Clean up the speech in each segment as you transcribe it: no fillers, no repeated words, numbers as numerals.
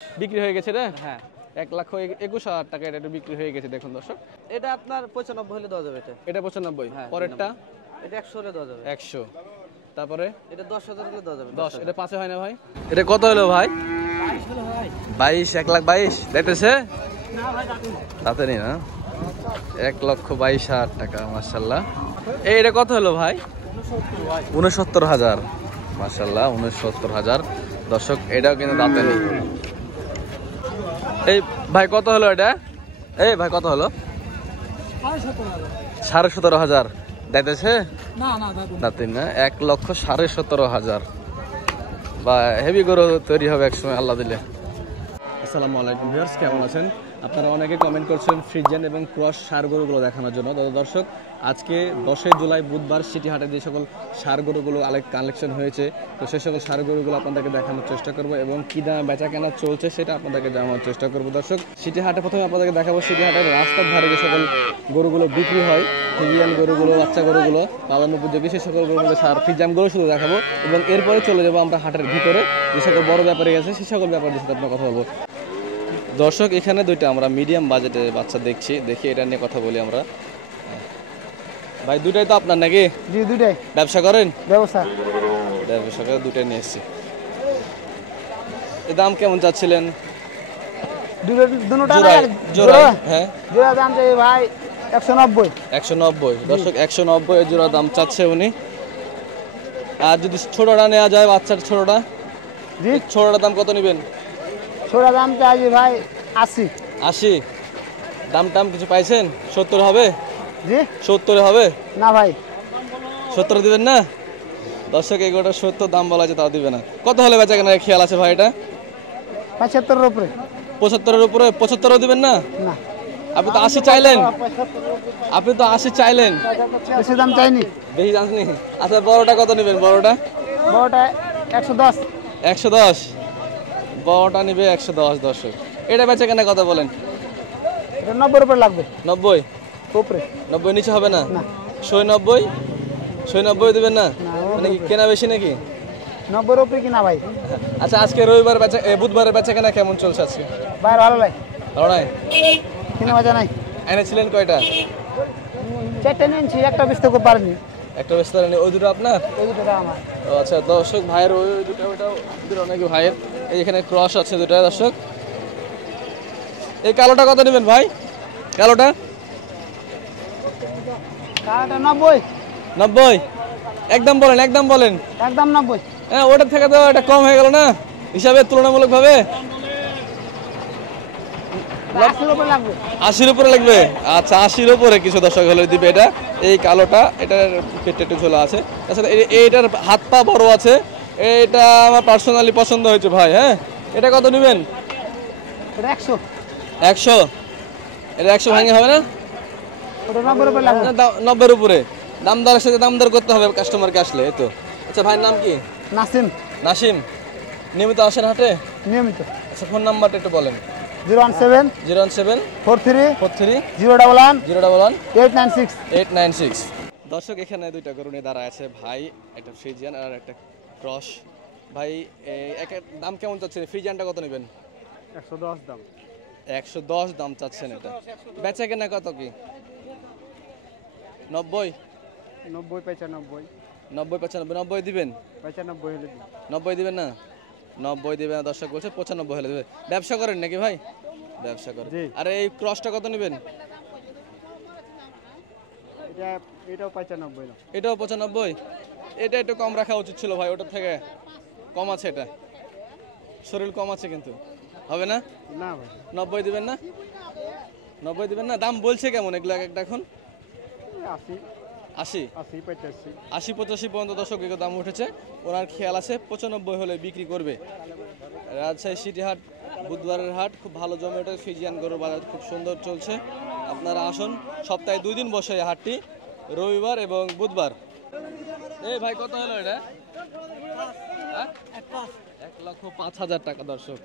বিক্রি হয়ে গেছে রে? হ্যাঁ 1,21,000 টাকা এটা বিক্রি হয়ে গেছে। দেখুন দর্শক, এটা আপনার 95 হলে দেওয়া যাবে। এটা 95। হ্যাঁ, পরেরটা এটা 100 হলে দেওয়া যাবে। 100। তারপরে এটা 10,000 হলে দেওয়া যাবে। 10। এটা 5 হয় না ভাই? এটা কত হলো ভাই? 22। 1,22,000 দিতেছে না ভাই? তাতে নেই না। 1,22,000 টাকা মাশাআল্লাহ। এটা কত হলো ভাই? 69,000 মাশাআল্লাহ। 69,000 দর্শক, এটাও কিন্তু দাঁতে নেই। এই ভাই কত হলো এটা? এই ভাই কত হলো? 17,500 দিতেছে দাঁতে না। 1,17,500 বা হেভি গরু তৈরি হবে একসময় আল্লাহ দিলে। আসসালামু আলাইকুম ভিউয়ার্স, কেমন আছেন আপনারা? অনেকে কমেন্ট করছেন ফ্রিজিয়ান এবং ক্রস ষাঁড় গরুগুলো দেখানোর জন্য। তো দর্শক, আজকে 10 জুলাই বুধবার সিটি হাটে যে সকল ষাঁড় গরুগুলো কালেকশন হয়েছে, তো সেই সকল ষাঁড় গরুগুলো আপনাদেরকে দেখানোর চেষ্টা করব এবং কী দামে বেচা কেনা চলছে সেটা আপনাদেরকে জানানোর চেষ্টা করব। দর্শক, সিটি হাটে প্রথমে আপনাদেরকে দেখাবো সিটি হাটের রাস্তার ধারে যে সকল গরুগুলো বিক্রি হয়, ফ্রিজিয়ান গরুগুলো, বাচ্চা গরুগুলো, পালন উপযোগী সেই সকল গরুগুলো ফ্রিজিয়ানগুলো শুধু দেখাবো এবং এরপরে চলে যাবো আমরা হাটের ভিতরে যে সকল বড় ব্যাপারী আছে সেই সকল ব্যাপারীদের সাথে আপনার কথা বলবো। দর্শক, এখানে দুইটা আমরা মিডিয়াম বাজেটে বাচ্চা দেখছি, দেখি এটা নিয়ে কথা বলি আমরা। ভাই দুটাই তো আপনার নাকি? জি দুটাই। ব্যবসা করেন? ব্যবসা করে দুটাই নিয়ে এসেছি। এর দাম কেমন চাচ্ছিলেন? হ্যাঁ জোড়া দাম চাই ভাই 190। 190 দর্শক, 190 জোড়া দাম চাচ্ছে উনি। আর যদি ছোটটা নেওয়া যায়, বাচ্চার ছোটটা, জি ছোটটার দাম কত নেবেন? ছোড়া দাম চাই ভাই 80। 80 দাম টাম কিছু পাইছেন? 70 হবে? জি 70 হবে না ভাই, 70 দিবেন না? দর্শক, এগুলোটা 70 দাম বলা আছে, তাও দিবে না। কত হলে বেচা কেনার খেয়াল আছে ভাই? এটা 75-এর উপরে। 75-এর উপরে? 75 দিবেন না? না, আপনি তো 80 চাইলেন। আপনি তো 80 চাইলেন, বেশি দাম চাইনি। বেশি জাননি। আচ্ছা, বড়টা কত নেবেন? বড়টা 110। 110 বড়টা নিবে 110। দর্শক, এটা বেচা কেনা কথা বলেন? এটা 90-এর উপরে লাগবে। 90 উপরে? 90 নিচে হবে না? না। 90 দিবেন না? মানে কি কেনা বেশি নাকি? 90-এর উপরে কিনা ভাই। আচ্ছা, আজকে রবিবার বুধবারের বেচা কেনা কেমন চলছে আজকে? ভাই ভালো লাগে, ভালো নাই? কিনা মজা নাই। এনেছিলেন কয়টা? 4টে নিয়েছি, একটা বেচতে করতে পারিনি। একটা বেচতে পারেন? ওই দুটো আপনার? ওই দুটো আমার। ও আচ্ছা দর্শক, ভাইয়ের ওই দুটো, ওইটাও দুটো নাকি ভাইয়ের। এই এখানে ক্রস আছে দুটো। দর্শক, এই কালোটা কত নেবেন ভাই? কালোটা 90 একদম বলেন, একদম বলেন। একদম 90। হ্যাঁ, ওটার থেকে তো এটা কম হয়ে গেল না হিসাবে, তুলনামূলক ভাবে? 80-এর উপরে লাগবে। 80-এর উপরে লাগবে? আচ্ছা, 80-এর উপরে কিছু দর্শক হলে দিবে এটা। এই কালোটা, এটার পেটটা একটু ঝোলা আছে, তাছাড়া এইটার হাত পা বড় আছে। এটা আমার পার্সোনালি পছন্দ হয়েছে ভাই। হ্যাঁ, এটা কত নেবেন? এটা 100। 100? এটা 100 ভাঙে হবে না? ওটা 90-এর উপরে লাগবে। 90-এর উপরে দাম দরের সাথে দাম দর করতে হবে কাস্টমারকে আসলে, এই তো। আচ্ছা, ভাইয়ের নাম কি? নাসিম। নাসিম। নিয়মিত আসেন হাটে? নিয়মিত। আচ্ছা, ফোন নাম্বারটা একটু বলেন। 017 43 43 011 011 896 896। দর্শক, এখানে দুইটা গরু নিয়ে দাঁড়ায় আছে ভাই, একটা ফ্রিজিয়ান আর একটা ক্রস। ভাই একের দাম কেমন চাচ্ছেন? ফ্রিজিয়ানটা কত নেবেন? 110 দাম। 110 দাম চাচ্ছেন। এটা বেচা কেনা কত কি? 90 95 95 90 দিবেন? 95 হলে দিন। 90 দিবেন না? 90 দিবেন না। দর্শক বলছে 95 হলে দেবে। ব্যবসা করেন নাকি ভাই? ব্যবসা করেন। আর এই ক্রসটা কত নেবেন? এটাও 95 না? এটাও 95? এটা একটু কম রাখা উচিত ছিল ভাই, ওটার থেকে কম আছে। এটা শরীর কম আছে কিন্তু হবে না? না ভাই। 90 দিবেন না? 90 দিবেন না? দাম বলছে কেমন এগুলো একটা এখন? 80 85 পর্যন্ত দর্শক এগুলো দাম উঠেছে। ওনার খেয়াল আছে 95 হলে বিক্রি করবে। রাজশাহী সিটি হাট বুধবারের হাট খুব ভালো জমে ওঠে। ফ্রিজিয়ান গরুর বাজার খুব সুন্দর চলছে। আপনারা আসুন, সপ্তাহে 2 দিন বসে এই হাটটি, রবিবার এবং বুধবার। এই ভাই কত হলো এটা? 1,05,000 টাকা দর্শক,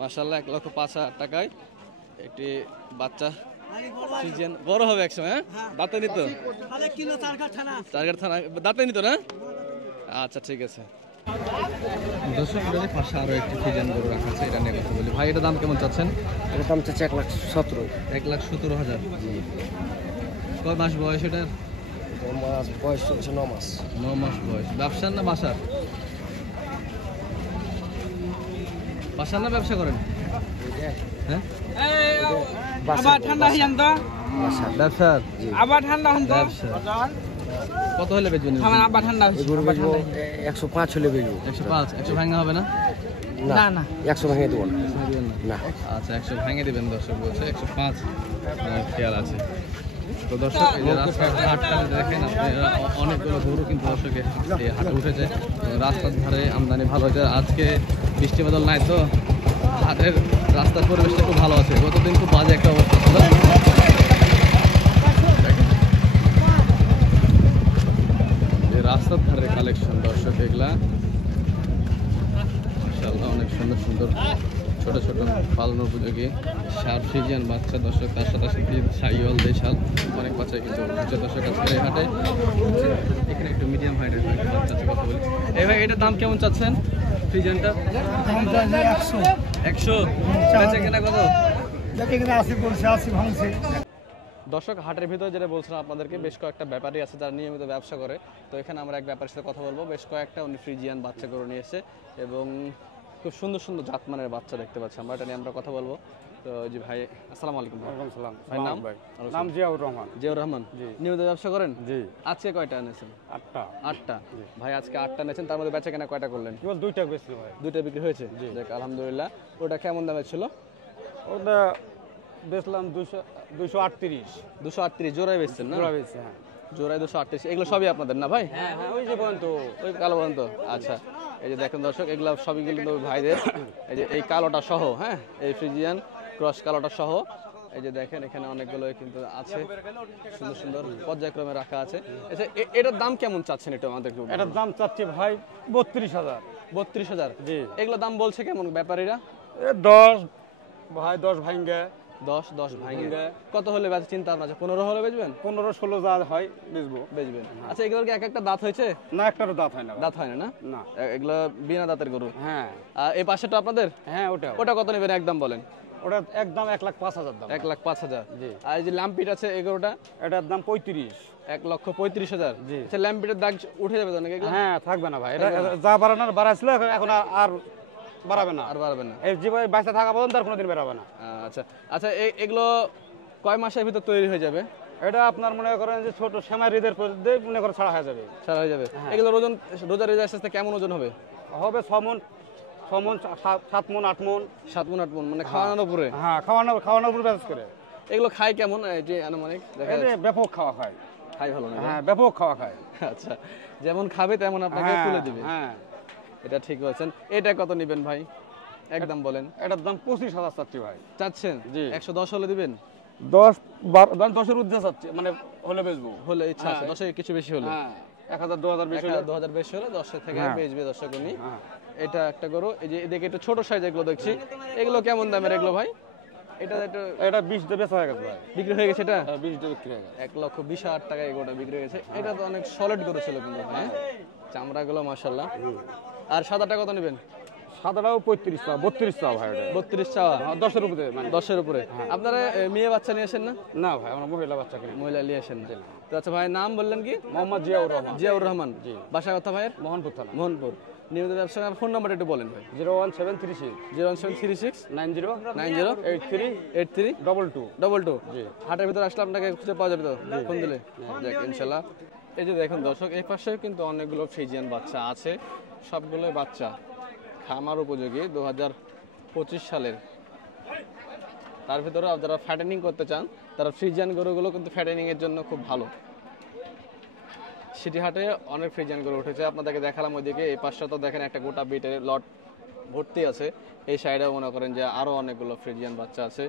মাশাআল্লাহ। 1,05,000 টাকায় একটি বাচ্চা ফ্রিজিয়ান বড় হবে একসময়। হ্যাঁ, দাঁতে নিত? চারঘাট থানা দাঁতে নিত না? আচ্ছা, ঠিক আছে। দর্শক এটার পাশে আরো একটি ফ্রিজিয়ান গরু রাখা আছে, এটা নিয়ে কথা বলি। ভাই এটা দাম কেমন চাচ্ছেন? এটার দাম চাচ্ছে 1,17,000। 1,17,000। কয় মাস বয়স এটার? মাস বয়স চলছে 9 মাস। 9 মাস বয়স। ব্যবসার না বাসার? বাসার না ব্যবসা করেন? হ্যাঁ আবার ঠান্ডা হয়ে যান তো। ব্যবসার। আবার ঠান্ডা হন তো। কত হলে বেচবেন? আবার ঠান্ডা হচ্ছে। গরু বেচবো 105 হলে বেচবো। 105। 100 ভাঙা হবে না? না না 100 ভেঙে দেবো না। না আচ্ছা 100 ভাঙে দিবেন। দর্শক বলছে 105 খেয়াল আছে। তো দর্শক এই যে রাস্তার হাটটা দেখেন আপনি, অনেকগুলো গরু কিন্তু দর্শকে হাটে উঠেছে। রাস্তার ধারে আমদানি ভালো হয়েছে। আজকে বৃষ্টি বাদল নাই তো হাটের রাস্তার পরিবেশটা খুব ভালো আছে। গতদিন খুব বাজে একটা অবস্থা ছিল। রাস্তার ধারে কালেকশন দর্শক এগুলা মাশাআল্লাহ অনেক সুন্দর সুন্দর ছোট ছোট পালন উপযোগী সার ফ্রিজিয়ান বাচ্চা দর্শক, তার সাথে সাথে সাইওয়াল দেশাল অনেক বাচ্চা কিন্তু উঠছে দর্শক আজকের এই হাটে। এখানে একটু মিডিয়াম হাইটের বাচ্চা আছে, কথা বলি। এই ভাই এটার দাম কেমন চাচ্ছেন ফ্রিজিয়ানটা? 100। বেচা কেনা কত? দর্শক হাটের ভিতরে যেটা বলছিলাম আপনাদেরকে, বেশ কয়েকটা ব্যাপারী আছে যারা নিয়মিত ব্যবসা করে। তো এখানে আমরা এক ব্যাপারের সাথে কথা বলবো। বেশ কয়েকটা উনি ফ্রিজিয়ান বাচ্চা করে নিয়ে এসে এবং খুব সুন্দর সুন্দর জাতমানের বাচ্চা দেখতে পাচ্ছি আমরা, এটা নিয়ে আমরা কথা বলবো। তো জি ভাই আসসালামু আলাইকুম। ওয়ালাইকুম সালাম। ভাই নাম? নাম জিয়াউর রহমান। জিয়াউর রহমান। জি। নিয়মিত ব্যবসা করেন? জি। আজকে কয়টা এনেছেন? 8টা। 8টা। ভাই আজকে 8টা এনেছেন, তার মধ্যে বেচা কেনা কয়টা করলেন? কেবল 2টা বেচছি ভাই। 2টা বিক্রি হয়েছে? দেখ আলহামদুলিল্লাহ। ওটা কেমন দামে ছিল? ওটা বেচলাম 238। 238 জোড়ায় বেচছেন না? জোড়া বেচছি, হ্যাঁ। জোড়ায় 238। এগুলো সবই আপনাদের না ভাই? হ্যাঁ হ্যাঁ ওই যে পর্যন্ত ওই কালো বলেন তো। আচ্ছা এই যে দেখেন দর্শক এগুলো সবই কিন্তু ভাইদের। এই যে এই কালোটা সহ, হ্যাঁ এই ফ্রিজিয়ান ক্রস কালোটা সহ। এই যে দেখেন এখানে অনেকগুলো কিন্তু আছে, সুন্দর সুন্দর পর্যায়ক্রমে রাখা আছে। আচ্ছা এটার দাম কেমন চাচ্ছেন এটা আমাদেরকে? এটার দাম চাচ্ছি ভাই 32,000। 32,000? জি। এগুলো দাম বলছে কেমন ব্যাপারীরা? 10 ভাই, 10 ভাঙ্গে। 10 ভাঙে। কত হলে বেচা চিন্তা আপনার? 15 হলে বেচবেন? 15-16 যা হয় বেচবো। বেচবেন। আচ্ছা এগুলোর কি এক একটা দাঁত হয়েছে? না একটারও দাঁত হয় না। দাঁত হয় না? না। এগুলো বিনা দাঁতের গরু। হ্যাঁ। আর এই পাশেটা আপনাদের? হ্যাঁ ওটা। ওটা কত নেবেন একদম বলেন? ওটা একদম 1,05,000 দাম। 1,05,000। জি। আর এই যে ল্যাম্পিট আছে এই গরুটা? এটার দাম 35। 1,35,000। জি। আচ্ছা ল্যাম্পিটের দাগ উঠে যাবে তো নাকি এগুলো? হ্যাঁ থাকবে না ভাই, এটা যা বাড়ানোর বাড়াইছিল এখন আর বাড়াবে না। আর বাড়বে না? এই জীবনে বাঁচা থাকা পর্যন্ত আর কোনোদিন বেরাবে না। আচ্ছা আচ্ছা এগুলো কয় মাসের ভিতর তৈরি হয়ে যাবে? এটা আপনার মনে করেন যে ছোট সেমাই ঈদের পর মনে করে ছাড়া হয়ে যাবে। সারা হয়ে যাবে। এগুলোর ওজন রোজার ঈদের আস্তে আস্তে কেমন ওজন হবে? হবে 6 মণ, 7 মণ, 8 মণ। 7 মণ 8 মণ, মানে খাওয়ানোর উপরে? হ্যাঁ খাওয়ানোর উপরে ব্যাস করে। এগুলো খায় কেমন এই যে আনুমানিক দেখা এটা ব্যাপক খাওয়া খায়। খাই ভালো না? হ্যাঁ ব্যাপক খাওয়া খায়। আচ্ছা যেমন খাবে তেমন আপনাকে তুলে দিবে। হ্যাঁ এটা ঠিক বলছেন। এটা কত নেবেন ভাই একদম বলেন? এটার দাম 25,000 চাচ্ছি ভাই। চাচ্ছেন? জি। 110 হলে দিবেন? 10-12-10-এর উদ্দেশ্য চাচ্ছি, মানে হলে বেচবো। হলে ইচ্ছা আছে 10 এর কিছু বেশি হলে? হ্যাঁ 1,000-2,000 বেশি হলে। 2000 বেশি হলে 10 থেকে হ্যাঁ। বেচবে দর্শক উনি। হ্যাঁ। এটা একটা গরু। এই যে এদিকে একটু ছোট সাইজ এগুলো দেখছি, এগুলো কেমন দামের এগুলো ভাই? এটা একটু এটা 20 দিয়ে বেচা হয়ে গেছে ভাই। বিক্রি হয়ে গেছে? এটা 20 দিয়ে বিক্রি হয়ে গেছে। 1,20,000 টাকায় এই গরুটা বিক্রি হয়ে গেছে। এটা তো অনেক সলিড গরু ছিল কিন্তু, হ্যাঁ চামড়াগুলো মাশাআল্লাহ। আর সাদাটা কত নেবেন? সাদাটাও 35 টাকা 32 টাকা ভাই। ওটা 32 চাওয়া? 10-এর উপরে মানে। 10-এর উপরে। আপনারা মেয়ে বাচ্চা নিয়ে আসেন না? না ভাই আমরা মহিলা বাচ্চা কিনি। মহিলা নিয়ে আসেন। তো আচ্ছা ভাই নাম বললেন কি? মোহাম্মদ জিয়াউর রহমান। জিয়াউর রহমান। জি। বাসা কথা ভাইয়ের? মোহনপুর থানা। মোহনপুর। নিয়মিত ব্যবসা। ফোন নাম্বারটা একটু বলেন ভাই। 01736 01736 90 90 83 83 22 22। জি। হাটের ভিতরে আসলে আপনাকে খুঁজে পাওয়া যাবে তো ফোন দিলে? যাক ইনশাল্লাহ। এই যে দেখুন দর্শক এই পাশেও কিন্তু অনেকগুলো ফ্রিজিয়ান বাচ্চা আছে, সবগুলো বাচ্চা খামার উপযোগী 2025 সালের। তার ভিতরে যারা ফ্যাটেনিং করতে চান তারা ফ্রিজিয়ান গরুগুলো কিন্তু ফ্যাটেনিং এর জন্য খুব ভালো। সিটি হাটে অনেক ফ্রিজিয়ান গরু উঠেছে, আপনাদেরকে দেখালাম ওইদিকে। এই পাশটা তো দেখেন একটা গোটা বিটের লট ভর্তি আছে। এই সাইডেও মনে করেন যে আরও অনেকগুলো ফ্রিজিয়ান বাচ্চা আছে।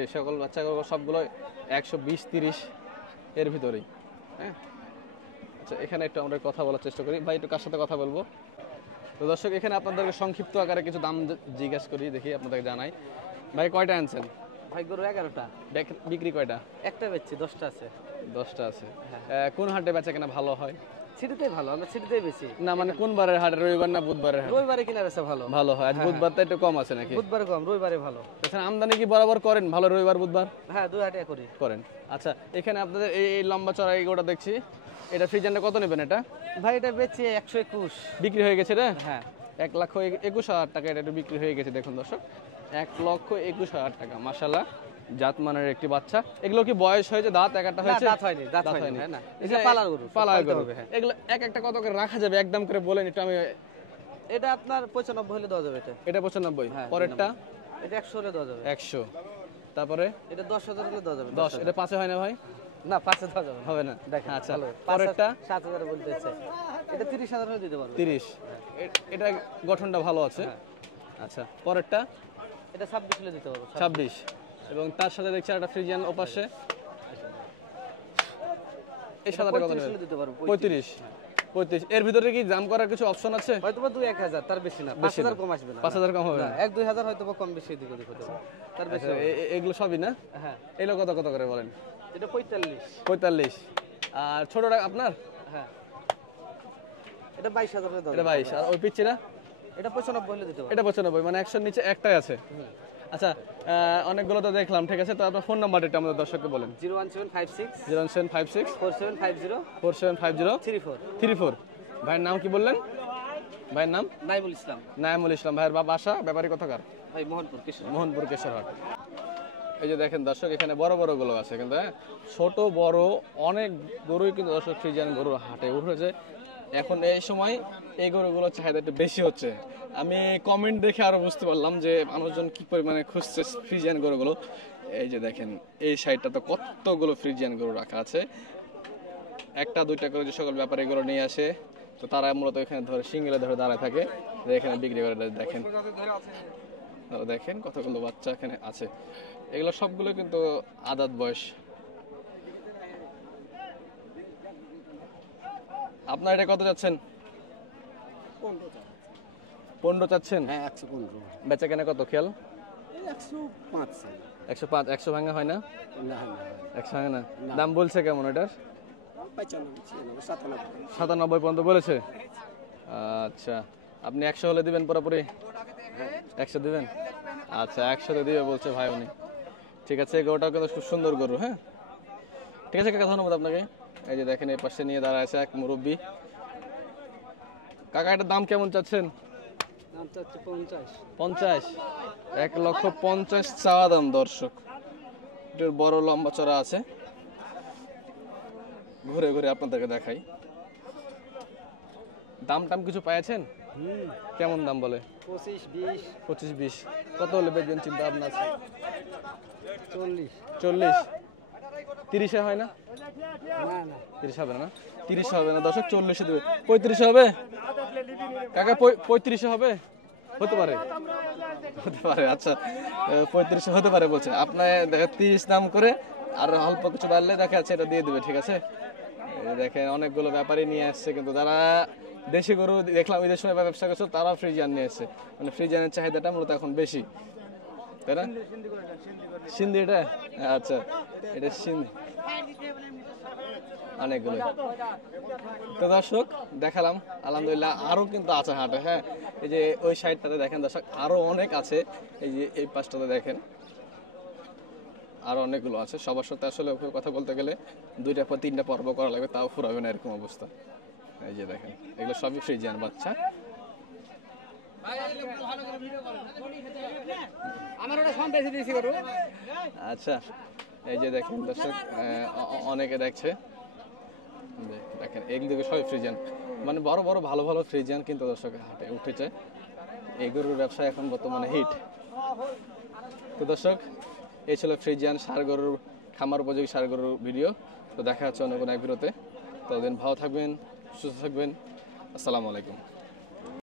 এই সকল বাচ্চাগুলো সবগুলো 120-30 এর ভিতরেই। হ্যাঁ আচ্ছা এখানে একটু আমরা কথা বলার চেষ্টা করি। ভাই একটু কার সাথে কথা বলবো? তো দর্শক এখানে আপনাদেরকে সংক্ষিপ্ত আকারে কিছু দাম জিজ্ঞাসা করি, দেখি আপনাদেরকে জানাই। ভাই কয়টা আনছেন? ভাই গরু 11টা। বিক্রি কয়টা? একটা বেচছি, 10টা আছে। 10টা আছে। কোন হাটে বেচা কেনা ভালো হয়? সিটিতেই ভালো, আমরা সিটিতেই বেশি। না মানে কোন বারের হাট, রবিবার না বুধবারের হাট? রবিবারে কিনা বেচা ভালো। ভালো হয়, আজ বুধবার তো একটু কম আছে নাকি? বুধবারে কম, রবিবারে ভালো। তাছাড়া আমদানি কি বরাবর করেন ভালো রবিবার বুধবার? হ্যাঁ, দুই হাটে করি। করেন। আচ্ছা, এখানে আপনাদের এই লম্বা চড়া এগুলোটা দেখছি, এটা ফ্রিজিয়ানটা কত নেবেন এটা? ভাই এটা বেচি 121। বিক্রি হয়ে গেছে রে? হ্যাঁ, 1,21,000 টাকা এটা একটু বিক্রি হয়ে গেছে। দেখুন দর্শক, 1,21,000 টাকা, মাশাআল্লাহ, জাতমানের একটি বাচ্চা। এগুলো কি বয়স হয়েছে, দাঁত একটা হয়েছে? দাঁত হয়নি, দাঁত হয়নি। হ্যাঁ না, এটা পালার গরু, পালার গরু। হ্যাঁ। এগুলো একটা কত করে রাখা যাবে একদম করে বলেন একটু। আমি এটা আপনার 95 হলে দেওয়া যাবে। এটা 95, হ্যাঁ, পরেরটা এটা 100 হলে দেওয়া যাবে। 100, তারপরে এটা 10,000 হলে দেওয়া যাবে। 10, এটা 5-এ হয় না ভাই? না, 5 দেওয়া যাবে হবে না। দেখেন, আচ্ছা, ভালো। পরেরটা 7,000 বলতেছে। এটা 30,000 হলে দিতে পারবো। 30, এটা গঠনটা ভালো আছে। আচ্ছা, পরেরটা এটা 26 হলে দিতে পারবো। 26, এবং তার সাথে দেখছি একটা ফ্রিজিয়ান ওপাশে। এই সাদাটা কত নেবেন? দিতে পারবো। 35, 35। এর ভিতরে কি দাম করার কিছু অপশন আছে? হয়তো বা 2-1,000, তার বেশি না। 5,000 কম আসবে না। 5,000 কম হবে না, না? 1-2,000 হয়তো বা কম বেশি দিকে দিতে পারবো, তার বেশি হবে না। এগুলো সবই না? হ্যাঁ, এগুলো কত কত করে বলেন? এটা 45। 45, আর ছোটটা আপনার? হ্যাঁ, এটা 22,000 হলে দেওয়া এটা যাবে। 22, আর ওই পিচ্ছিটা? এটা 95 হলে দিতে পারবো। এটা 95, মানে 100-র নিচে একটাই আছে। আচ্ছা, অনেকগুলো তো দেখলাম, ঠিক আছে। তো আপনার ফোন নাম্বারটা আমাদের দর্শককে বলেন। 01756 0756 4750 4750 34। 34। ভাইয়ের নাম কি বললেন? ভাইয়ের নাম? নাইমুল ইসলাম। নাইমুল ইসলাম। ভাইয়ের বাসা ব্যাপারী কোথাকার? ভাই মোহনপুর, কৃষ্ণ। মোহনপুর কেশরহাট। এই যে দেখেন দর্শক, এখানে বড় বড় গুলো আছে, কিন্তু ছোট বড় অনেক গরুই কিন্তু দর্শক ফ্রিজিয়ান গরুর হাটে উঠেছে। এখন এই সময় এই গরুগুলোর চাহিদা একটু বেশি হচ্ছে। আমি কমেন্ট দেখে আরো বুঝতে পারলাম যে মানুষজন কি পরিমাণে খুঁজছে ফ্রিজিয়ান গরুগুলো। এই যে দেখেন, এই সাইডটা তো কতগুলো ফ্রিজিয়ান গরু রাখা আছে, একটা দুইটা করে যে সকল ব্যাপারী গরু নিয়ে আসে, তো তারা মূলত এখানে ধরে সিঙ্গেলে ধরে দাঁড়ায় থাকে, এখানে বিক্রি করে। দেখেন, দেখেন কতগুলো বাচ্চা এখানে আছে। এগুলো সবগুলো কিন্তু আদাত বয়স। আপনার এটা কত যাচ্ছেন? 15 চাচ্ছেন? হ্যাঁ, 115। বেচা কেনা কত খেয়াল? 105। 105, 100 ভাঙা হয় না? না, 100 ভাঙা না। দাম বলছে কেমন এটার? 95, 97 পর্যন্ত বলেছে। আচ্ছা, আপনি 100 হলে দিবেন পুরোপুরি? 100 দিবেন? আচ্ছা, 100 দিবে বলছে ভাই উনি। ঠিক আছে, গরুটাও কিন্তু খুব সুন্দর গরু। হ্যাঁ, ঠিক আছে কাকা, ধন্যবাদ আপনাকে। এই যে দেখেন, এই পাশে নিয়ে দাঁড়ায় আছে এক মুরব্বী। কাকা, এটার দাম কেমন চাচ্ছেন? দাম চাচ্ছে 50। 50, 1,50,000 চাওয়া দাম দর্শক। একটু বড় লম্বা চড়া আছে, ঘুরে ঘুরে আপনাদেরকে দেখাই। দাম টাম কিছু পেয়েছেন? কেমন দাম বলে? 25-20 25-20। কত হলে বেচবেন চিন্তা ভাবনা আছে? 40। 40, 30-এ হয় না? না না, 30 হবে না? 30 হবে না দর্শক, 40-এ দেবে। 35 হবে কাকা? 35 হবে? হতে পারে, হতে পারে। আচ্ছা, 35 হতে পারে বলছে। আপনার 30 দাম করে আর অল্প কিছু বাড়লে দেখা যাচ্ছে এটা দিয়ে দেবে। ঠিক আছে, এই দেখেন অনেকগুলো ব্যাপারী নিয়ে আসছে, কিন্তু যারা দেশি গরু দেখলাম ঈদের সময় ব্যবসা করছে, তারা ফ্রিজিয়ান নিয়ে আসছে। মানে ফ্রিজিয়ানের চাহিদাটা মূলত এখন বেশি, তাই না? সিন্ধি এটা? আচ্ছা, এটা সিন্ধি। অনেকগুলো। তো দর্শক দেখালাম, আলহামদুলিল্লাহ আরো কিন্তু আছে হাটে। হ্যাঁ, এই যে ওই সাইডটাতে দেখেন দর্শক, আরো অনেক আছে। এই যে এই পাশটাতে দেখেন, আরো অনেকগুলো আছে। সবার সাথে আসলে কথা বলতে গেলে 2টা পর 3টা পর্ব করা লাগবে, তাও ফুরাবে না এরকম অবস্থা। এই যে দেখেন, এগুলো সবই ফ্রিজিয়ান বাচ্চা। আচ্ছা, এই যে দেখেন দর্শক, অনেকে দেখছে, দেখেন এইদিকে সবই ফ্রিজিয়ান, মানে বড় বড় ভালো ভালো ফ্রিজিয়ান কিন্তু দর্শক হাটে উঠেছে। এই গরুর ব্যবসা এখন বর্তমানে হিট। তো দর্শক, এই ছিল ফ্রিজিয়ান ষাঁড় গরুর খামার উপযোগী ষাঁড় গরুর ভিডিও। তো দেখা হচ্ছে অন্য কোনো এক ভিডিওতে। ততদিন ভালো থাকবেন, সুস্থ থাকবেন। আসসালামু আলাইকুম।